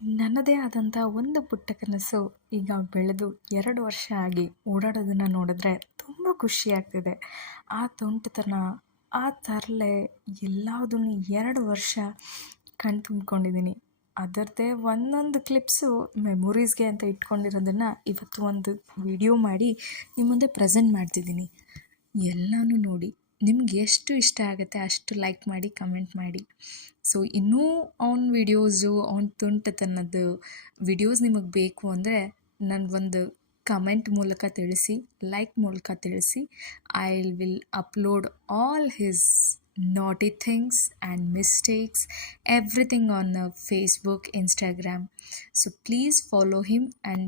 ನನ್ನದೇ ಆದಂಥ ಒಂದು ಪುಟ್ಟ ಕನಸು ಈಗ ಬೆಳೆದು 2 ವರ್ಷ ಆಗಿ ಓಡಾಡೋದನ್ನು ನೋಡಿದ್ರೆ ತುಂಬ ಖುಷಿಯಾಗ್ತಿದೆ. ಆ ತುಂಟತನ, ಆ ತರಲೆ ಎಲ್ಲದನ್ನು 2 ವರ್ಷ ಕಣ್ ತುಂಬ್ಕೊಂಡಿದ್ದೀನಿ. ಅದರದ್ದೇ ಒಂದೊಂದು ಕ್ಲಿಪ್ಸು ಮೆಮೊರೀಸ್ಗೆ ಅಂತ ಇಟ್ಕೊಂಡಿರೋದನ್ನು ಇವತ್ತು ಒಂದು ವಿಡಿಯೋ ಮಾಡಿ ನಿಮ್ಮ ಮುಂದೆ ಪ್ರೆಸೆಂಟ್ ಮಾಡ್ತಿದ್ದೀನಿ. ಎಲ್ಲನೂ ನೋಡಿ ನಿಮ್ಗೆ ಎಷ್ಟು ಇಷ್ಟ ಆಗುತ್ತೆ ಅಷ್ಟು ಲೈಕ್ ಮಾಡಿ, ಕಮೆಂಟ್ ಮಾಡಿ. ಸೊ ಇನ್ನೂ ಅವ್ನ ವಿಡಿಯೋಸು, ಅವ್ನ ತುಂಟತನದ್ದು ವಿಡಿಯೋಸ್ ನಿಮಗೆ ಬೇಕು ಅಂದರೆ ನನಗೊಂದು ಕಮೆಂಟ್ ಮೂಲಕ ತಿಳಿಸಿ, ಲೈಕ್ ಮೂಲಕ ತಿಳಿಸಿ. I will upload all his naughty things and mistakes, everything on Facebook, Instagram. So please follow him and